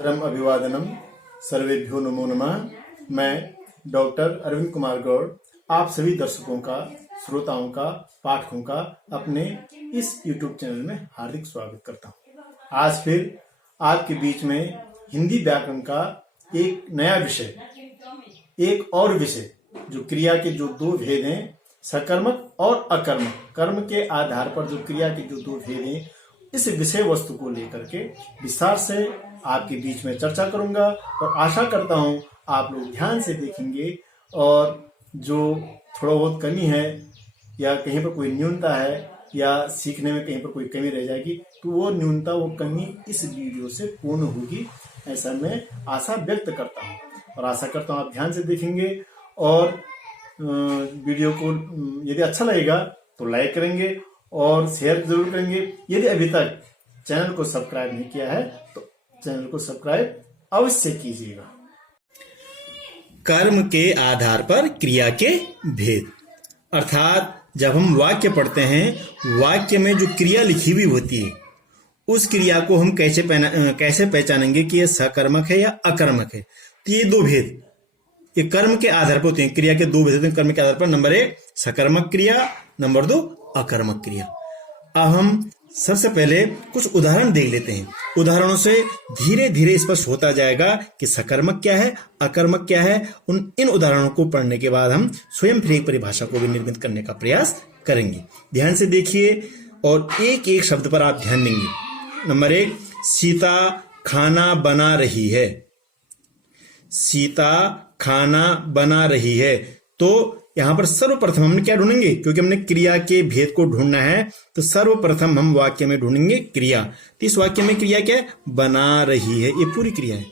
सादरम अभिवादनम सर्वेभ्यो नमो नमः। मैं डॉक्टर अरविंद कुमार गौड़ आप सभी दर्शकों का, श्रोताओं का, पाठकों का अपने इस YouTube चैनल में हार्दिक स्वागत करता हूँ। आज फिर आपके बीच में हिंदी व्याकरण का एक नया विषय, एक और विषय, जो क्रिया के जो दो भेद हैं, सकर्मक और अकर्मक, कर्म के आधार पर जो क्रिया के जो दो भेद हैं, इस विषय वस्तु को लेकर के विस्तार से आपके बीच में चर्चा करूंगा और आशा करता हूं आप लोग ध्यान से देखेंगे और जो थोड़ा बहुत कमी है या कहीं पर कोई न्यूनता है या सीखने में कहीं पर कोई कमी रह जाएगी तो वो न्यूनता, वो कमी इस वीडियो से पूर्ण होगी, ऐसा मैं आशा व्यक्त करता हूं और आशा करता हूं आप ध्यान से देखेंगे और वीडियो को यदि अच्छा लगेगा तो लाइक करेंगे और शेयर जरूर करेंगे। यदि अभी तक चैनल को सब्सक्राइब नहीं किया है तो चैनल को सब्सक्राइब अवश्य कीजिएगा। कर्म के आधार पर क्रिया के भेद, अर्थात जब हम वाक्य पढ़ते हैं, वाक्य में जो क्रिया लिखी हुई होती है उस क्रिया को हम कैसे पहचानेंगे कि यह सकर्मक है या अकर्मक है। तो ये दो भेद, ये कर्म के आधार पर होते हैं। क्रिया के दो भेद होते हैं कर्म के आधार पर। नंबर 1 सकर्मक क्रिया, नंबर 2 अकर्मक क्रिया। अब हम सबसे पहले कुछ उदाहरण देख लेते हैं। उदाहरणों से धीरे धीरे स्पष्ट होता जाएगा कि सकर्मक क्या है, अकर्मक क्या है। इन उदाहरणों को पढ़ने के बाद हम स्वयं फिर एक परिभाषा को भी निर्मित करने का प्रयास करेंगे। ध्यान से देखिए और एक एक शब्द पर आप ध्यान देंगे। नंबर 1 सीता खाना बना रही है। सीता खाना बना रही है, तो यहां पर सर्वप्रथम हमने क्या ढूंढेंगे, क्योंकि हमने क्रिया के भेद को ढूंढना है तो सर्वप्रथम हम वाक्य में ढूंढेंगे क्रिया। तो इस वाक्य में क्रिया क्या है, बना रही है, ये पूरी क्रिया है,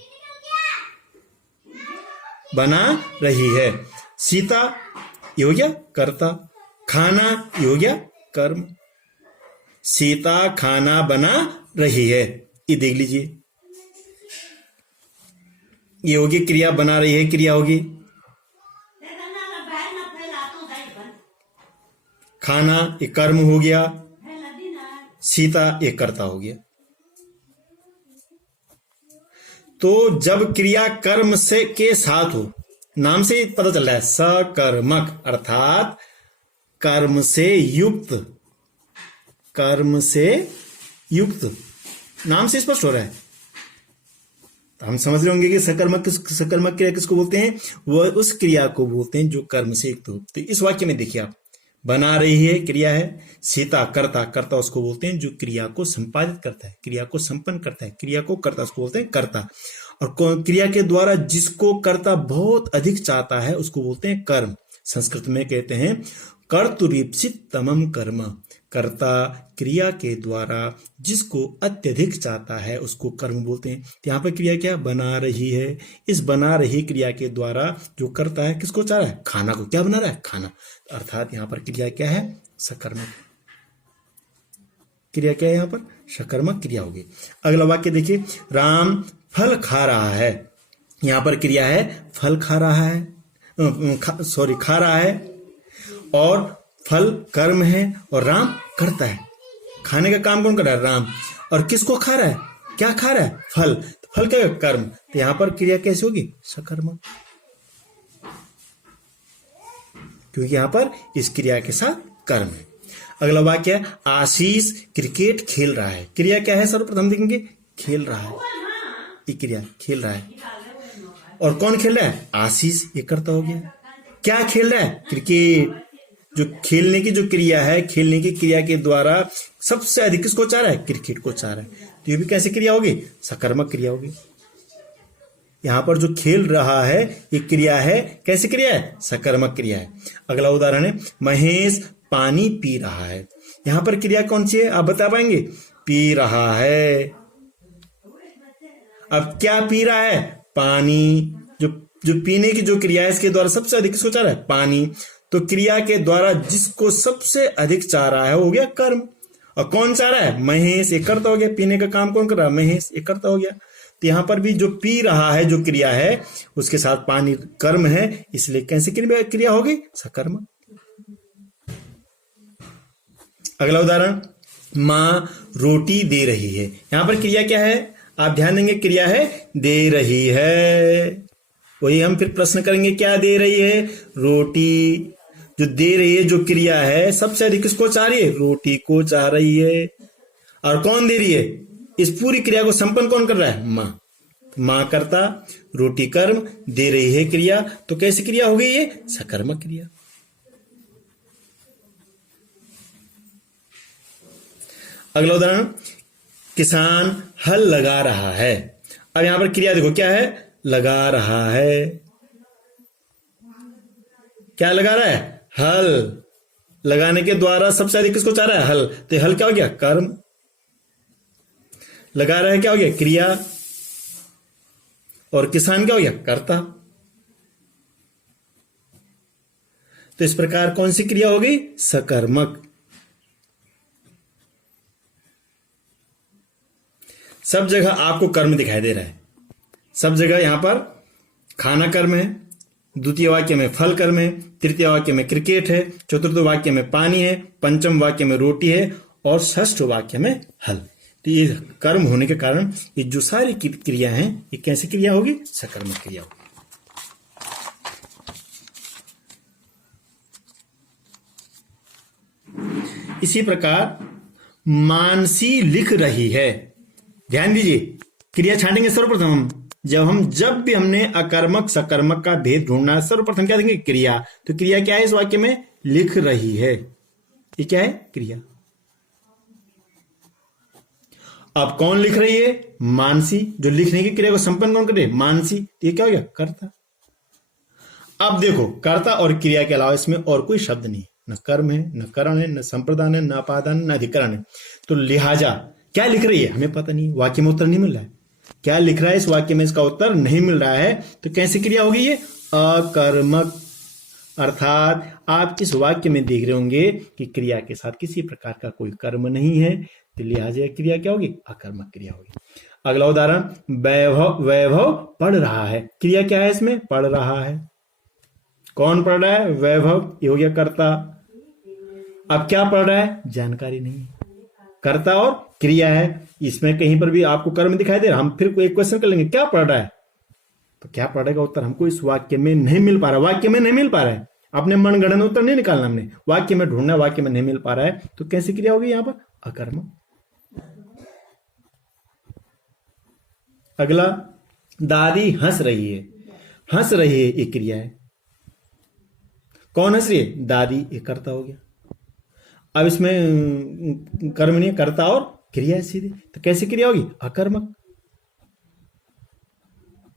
बना रही है। सीता ये हो गया कर्ता, खाना ये हो गया कर्म। सीता खाना बना रही है, ये देख लीजिए, ये होगी क्रिया, बना रही है क्रिया होगी। खाना एक कर्म हो गया, सीता एक कर्ता हो गया। तो जब क्रिया कर्म से के साथ हो, नाम से पता चल रहा है सकर्मक, अर्थात कर्म से युक्त, कर्म से युक्त, नाम से स्पष्ट हो रहा है। तो हम समझ रहे होंगे कि सकर्मक क्रिया किसको बोलते हैं, वह उस क्रिया को बोलते हैं जो कर्म से युक्त हो। तो इस वाक्य में देखिए आप, बना रही है क्रिया है, सीता कर्ता, कर्ता उसको बोलते हैं जो क्रिया को संपादित करता है, क्रिया को संपन्न करता है, क्रिया को कर्ता उसको बोलते हैं कर्ता। और क्रिया के द्वारा जिसको कर्ता बहुत अधिक चाहता है उसको बोलते हैं कर्म। संस्कृत में कहते हैं कर्तुरीप्सित तमम कर्म, कर्ता क्रिया के द्वारा जिसको अत्यधिक चाहता है उसको कर्म बोलते हैं। तो यहाँ पर क्रिया क्या बना रही है, इस बना रही क्रिया के द्वारा जो करता है किसको चाह रहा है, खाना को। क्या बना रहा है, खाना। अर्थात यहाँ पर क्रिया क्या है, सकर्मक क्रिया। क्या है यहाँ पर, सकर्मक क्रिया होगी। अगला वाक्य देखिए, राम फल खा रहा है। यहाँ पर क्रिया है फल खा रहा है, खा रहा है, और फल कर्म है और राम करता है। खाने का काम कौन कर रहा है, राम। और किसको खा रहा है, क्या खा रहा है, फल। तो फल क्या, कर्म। तो यहां पर क्रिया कैसे होगी, सकर्मक, क्योंकि यहां पर इस क्रिया के साथ कर्म है। अगला वाक्य है, आशीष क्रिकेट खेल रहा है। क्रिया क्या है, सर्वप्रथम देखेंगे, खेल रहा है, ये क्रिया खेल रहा है। और कौन खेल रहा है, आशीष, ये कर्ता हो गया। क्या खेल रहा है, क्रिकेट। जो खेलने की जो क्रिया है, खेलने की क्रिया के द्वारा सबसे अधिक किसको चाह रहा है, क्रिकेट को चाह रहा है। तो ये भी कैसी क्रिया होगी, सकर्मक क्रिया होगी। यहां पर जो खेल रहा है ये क्रिया है, कैसी क्रिया है, सकर्मक क्रिया है। अगला उदाहरण है, महेश पानी पी रहा है। यहां पर क्रिया कौन सी है, आप बता पाएंगे, पी रहा है। अब क्या पी रहा है, पानी। जो पीने की जो क्रिया है इसके द्वारा सबसे अधिक किसको चाह रहा है, पानी। तो क्रिया के द्वारा जिसको सबसे अधिक चाह रहा है हो गया कर्म। और कौन चाह रहा है, महेश, एक कर्ता हो गया। पीने का काम कौन कर रहा है, महेश, एक कर्ता हो गया। तो यहां पर भी जो पी रहा है जो क्रिया है उसके साथ पानी कर्म है, इसलिए कैसी क्रिया होगी, सकर्मक। अगला उदाहरण, माँ रोटी दे रही है। यहां पर क्रिया क्या है, आप ध्यान देंगे क्रिया है दे रही है। वही हम फिर प्रश्न करेंगे, क्या दे रही है? रोटी। जो दे रही है जो क्रिया है सबसे अधिक किसको चाह रही है? रोटी को चाह रही है। और कौन दे रही है? इस पूरी क्रिया को संपन्न कौन कर रहा है? मां। मां कर्ता, रोटी कर्म, दे रही है क्रिया। तो कैसी क्रिया हो गई ये? सकर्मक क्रिया। अगला उदाहरण, किसान हल लगा रहा है। अब यहां पर क्रिया देखो क्या है? लगा रहा है। क्या लगा रहा है? हल। लगाने के द्वारा सबसे अधिक किसको चाह रहा है? हल। तो हल क्या हो गया? कर्म। लगा रहा है क्या हो गया? क्रिया। और किसान क्या हो गया? कर्ता। तो इस प्रकार कौन सी क्रिया हो गई? सकर्मक। सब जगह आपको कर्म दिखाई दे रहा है। सब जगह यहां पर खाना कर्म है, द्वितीय वाक्य में फल कर्म है, तृतीय वाक्य में क्रिकेट है, चतुर्थ वाक्य में पानी है, पंचम वाक्य में रोटी है और षष्ठ वाक्य में हल। तो ये कर्म होने के कारण ये जो सारी क्रिया हैं ये कैसी क्रिया होगी? सकर्मक क्रिया होगी। इसी प्रकार मानसी लिख रही है। ध्यान दीजिए, क्रिया छांटेंगे सर्वप्रथम हम। जब भी हमने अकर्मक सकर्मक का भेद ढूंढना है, सर्वप्रथम क्या देंगे? क्रिया। तो क्रिया क्या है इस वाक्य में? लिख रही है। ये क्या है? क्रिया। अब कौन लिख रही है? मानसी। जो लिखने की क्रिया को संपन्न कौन कर रही है? मानसी। ये क्या हो गया? कर्ता। अब देखो, कर्ता और क्रिया के अलावा इसमें और कोई शब्द नहीं, न कर्म है, न करण है, न संप्रदान है, न अपादान, न अधिकरण है। तो लिहाजा क्या लिख रही है हमें पता नहीं, वाक्य में उत्तर नहीं मिल रहा है। क्या लिख रहा है इस वाक्य में, इसका उत्तर नहीं मिल रहा है। तो कैसी क्रिया होगी ये? अकर्मक। अर्थात आप इस वाक्य में देख रहे होंगे कि क्रिया के साथ किसी प्रकार का कोई कर्म नहीं है, तो लिहाजा क्रिया क्या होगी? अकर्मक क्रिया होगी। अगला उदाहरण, वैभव वैभव पढ़ रहा है। क्रिया क्या है इसमें? पढ़ रहा है। कौन पढ़ रहा है? वैभव। ये हो गया कर्ता। अब क्या पढ़ रहा है? जानकारी नहीं है। कर्ता और क्रिया है। इसमें कहीं पर भी आपको कर्म दिखाई दे रहा? हम फिर एक क्वेश्चन कर लेंगे, क्या पढ़ रहा है? तो क्या पढ़ेगा उत्तर हमको इस वाक्य में नहीं मिल पा रहा। वाक्य में नहीं मिल पा रहा है। अपने मनगढ़ंत उत्तर नहीं निकालना, हमने वाक्य में ढूंढना, वाक्य में नहीं मिल पा रहा है। तो कैसी क्रिया होगी यहां पर? अकर्म। अगला, दादी हंस रही है। हंस रही है एक क्रिया है। कौन हंस रही है? दादी। एक कर्ता हो गया। अब इसमें कर्म नहीं, कर्ता और क्रिया है सीधे। तो कैसी क्रिया होगी? अकर्मक।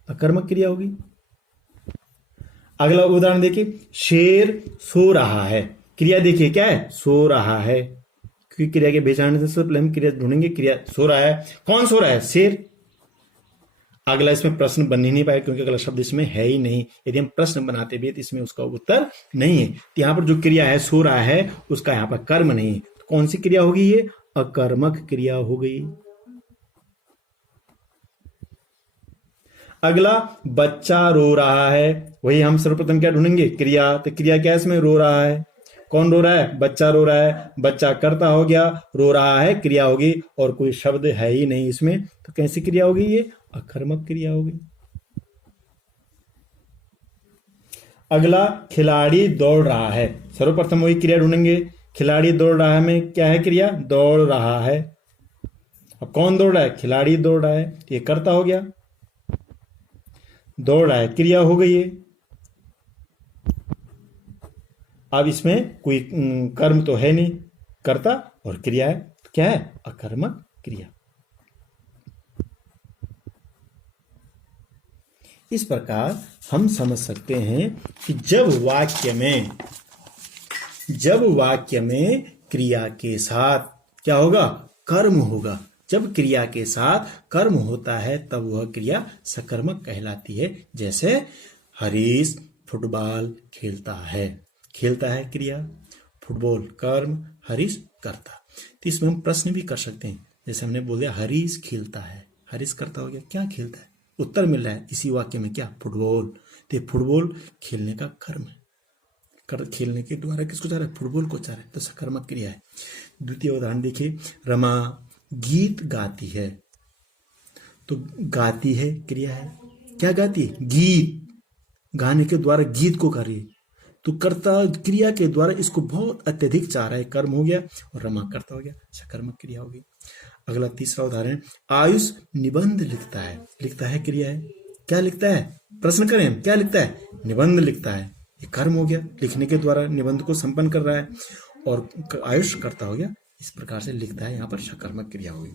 अकर्मक क्रिया होगी। अगला उदाहरण देखिए, शेर सो रहा है। क्रिया देखिए क्या है? सो रहा है। क्योंकि क्रिया के बेचाने से पहले हम क्रिया ढूंढेंगे। क्रिया सो रहा है। कौन सो रहा है? शेर। अगला इसमें प्रश्न बन ही नहीं पाए क्योंकि अगला शब्द इसमें है ही नहीं। यदि हम प्रश्न बनाते भी तो इसमें उसका उत्तर नहीं है। तो यहां पर जो क्रिया है सो रहा है, उसका यहां पर कर्म नहीं है। तो कौन सी क्रिया होगी? ये अकर्मक क्रिया हो गई। अगला, बच्चा रो रहा है। वही हम सर्वप्रथम क्या ढूंढेंगे? क्रिया। तो क्रिया क्या है इसमें? रो रहा है। कौन रो रहा है? बच्चा रो रहा है। बच्चा कर्ता हो गया, रो रहा है क्रिया होगी, और कोई शब्द है ही नहीं इसमें। तो कैसी क्रिया होगी? ये अकर्मक क्रिया होगी। अगला, खिलाड़ी दौड़ रहा है। सर्वप्रथम वही क्रिया ढूंढेंगे। खिलाड़ी दौड़ रहा है में क्या है क्रिया? दौड़ रहा है। अब कौन दौड़ रहा है? खिलाड़ी दौड़ रहा है। ये कर्ता हो गया। दौड़ रहा है क्रिया हो गई है। अब इसमें कोई कर्म तो है नहीं, कर्ता और क्रिया है। क्या है? अकर्मक क्रिया। इस प्रकार हम समझ सकते हैं कि जब वाक्य में क्रिया के साथ क्या होगा? कर्म होगा। जब क्रिया के साथ कर्म होता है तब वह क्रिया सकर्मक कहलाती है। जैसे हरीश फुटबॉल खेलता है। खेलता है क्रिया, फुटबॉल कर्म, हरीश कर्ता। तो इसमें हम प्रश्न भी कर सकते हैं। जैसे हमने बोल दिया हरीश खेलता है, हरीश कर्ता हो गया। क्या खेलता है? उत्तर मिल रहा है इसी वाक्य में क्या? फुटबॉल। तो फुटबॉल खेलने का कर्म है। खेलने के द्वारा किसको चाह रहा है? फुटबॉल को चाह रहा है। तो सकर्मक क्रिया है। द्वितीय उदाहरण देखिए, रमा गीत गाती है। तो गाती है क्रिया है। क्या गाती है? गीत। गाने के द्वारा गीत को गा रही है, तो कर्ता क्रिया के द्वारा इसको बहुत अत्यधिक चाह रहा है, कर्म हो गया, और रमा कर्ता हो गया, सकर्मक क्रिया हो गई। अगला तीसरा उदाहरण, आयुष निबंध लिखता है। लिखता है क्रिया है। क्या लिखता है? प्रश्न करें हम, क्या लिखता है? निबंध लिखता है। ये कर्म हो गया, लिखने के द्वारा निबंध को संपन्न कर रहा है, और आयुष कर्ता हो गया। इस प्रकार से लिखता है, यहाँ पर सकर्मक क्रिया होगी।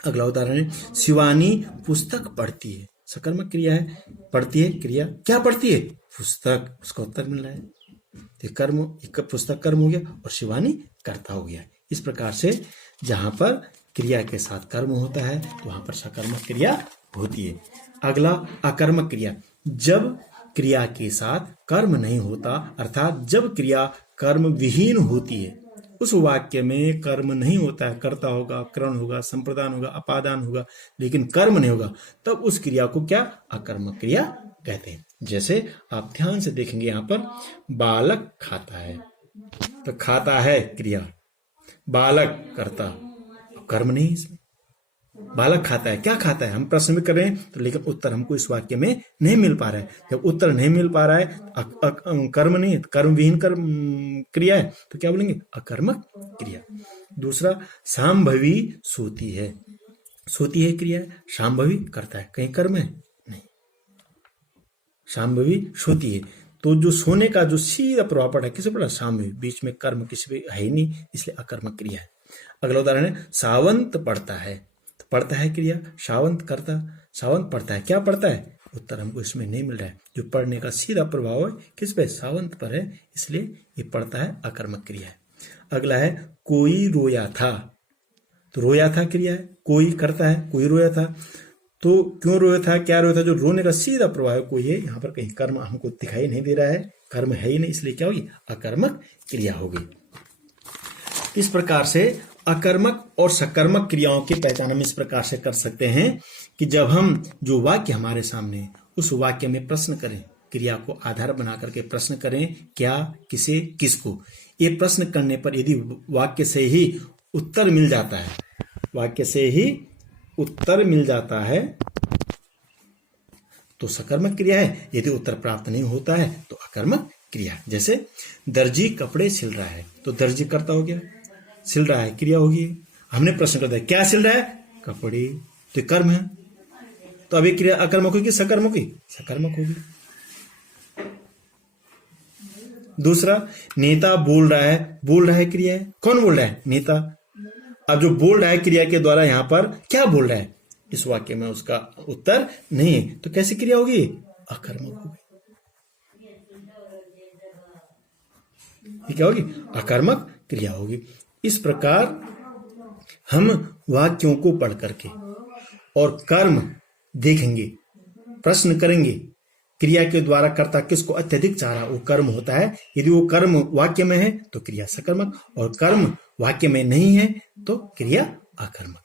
अगला उदाहरण है, शिवानी पुस्तक पढ़ती है। सकर्मक क्रिया है, पढ़ती है क्रिया। क्या पढ़ती है? पुस्तक। उसका उत्तर मिल रहा है, तो कर्म, पुस्तक कर्म हो गया, और शिवानी कर्ता हो गया। इस प्रकार से जहां पर क्रिया के साथ कर्म होता है तो वहां पर सकर्मक क्रिया होती है। अगला अकर्मक क्रिया, जब क्रिया के साथ कर्म नहीं होता, अर्थात जब क्रिया कर्म विहीन होती है, उस वाक्य में कर्म नहीं होता है, कर्ता होगा, करण होगा, संप्रदान होगा, अपादान होगा, लेकिन कर्म नहीं होगा, तब उस क्रिया को क्या? अकर्मक क्रिया कहते हैं। जैसे आप ध्यान से देखेंगे, यहां पर बालक खाता है, तो खाता है क्रिया, बालक कर्ता, कर्म नहीं इसमें। बालक खाता है, क्या खाता है? हम प्रश्न में कर रहे हैं, तो लेकिन उत्तर हमको इस वाक्य में नहीं मिल पा रहा है। जब उत्तर नहीं मिल पा रहा है, कर्म नहीं है, कर्म विहीन कर्म क्रिया है, तो क्या बोलेंगे? अकर्मक क्रिया। दूसरा, शांभवी सोती है। सोती है क्रिया है, शांभवी करता है, कहीं कर्म है? नहीं, शांभवी सोती है। तो जो सोने का जो सीधा प्रभाव पड़ा है, किसे पड़ा? शांभवी। बीच में कर्म किसी भी है ही नहीं, इसलिए अकर्मक क्रिया है। अगला उदाहरण है, सावंत पढ़ता है। तो पढ़ता है क्रिया, सावंत करता, सावंत पढ़ता है। क्या पढ़ता है? उत्तर हमको इसमें नहीं मिल रहा है। जो पढ़ने का सीधा प्रभाव है किस पे? सावंत पर है, इसलिए ये पढ़ता है, अकर्मक क्रिया है। अगला है, कोई रोया था। तो रोया था क्रिया है, कोई करता है, कोई रोया था। तो क्यों रोया था, क्या रोया था? जो रोने का सीधा प्रभाव कोई है, यहाँ पर कहीं कर्म हमको दिखाई नहीं दे रहा है, कर्म है ही नहीं, इसलिए क्या होगी? अकर्मक क्रिया होगी। इस प्रकार से अकर्मक और सकर्मक क्रियाओं की पहचान हम इस प्रकार से कर सकते हैं कि जब हम जो वाक्य हमारे सामने, उस वाक्य में प्रश्न करें, क्रिया को आधार बना करके प्रश्न करें, क्या, किसे, किसको। ये प्रश्न करने पर यदि वाक्य से ही उत्तर मिल जाता है, वाक्य से ही उत्तर मिल जाता है, तो सकर्मक क्रिया है। यदि उत्तर प्राप्त नहीं होता है तो अकर्मक क्रिया। जैसे दर्जी कपड़े सिल रहा है, तो दर्जी कर्ता हो गया, सिल रहा है क्रिया होगी। हमने प्रश्न कर दिया, क्या सिल रहा है? कपड़े, तो कर्म है, तो अभी क्रिया अकर्मक होगी, सकर्मक होगी? सकर्मक होगी। दूसरा, नेता बोल रहा है। बोल रहा है क्रिया है, कौन बोल रहा है? नेता। अब जो बोल रहा है क्रिया के द्वारा यहां पर क्या बोल रहा है? इस वाक्य में उसका उत्तर नहीं है, तो कैसी क्रिया होगी? अकर्मक होगी। क्या होगी? अकर्मक क्रिया होगी। इस प्रकार हम वाक्यों को पढ़ करके और कर्म देखेंगे, प्रश्न करेंगे, क्रिया के द्वारा कर्ता किसको अत्यधिक चाह रहा, वो कर्म होता है। यदि वो कर्म वाक्य में है तो क्रिया सकर्मक, और कर्म वाक्य में नहीं है तो क्रिया अकर्मक।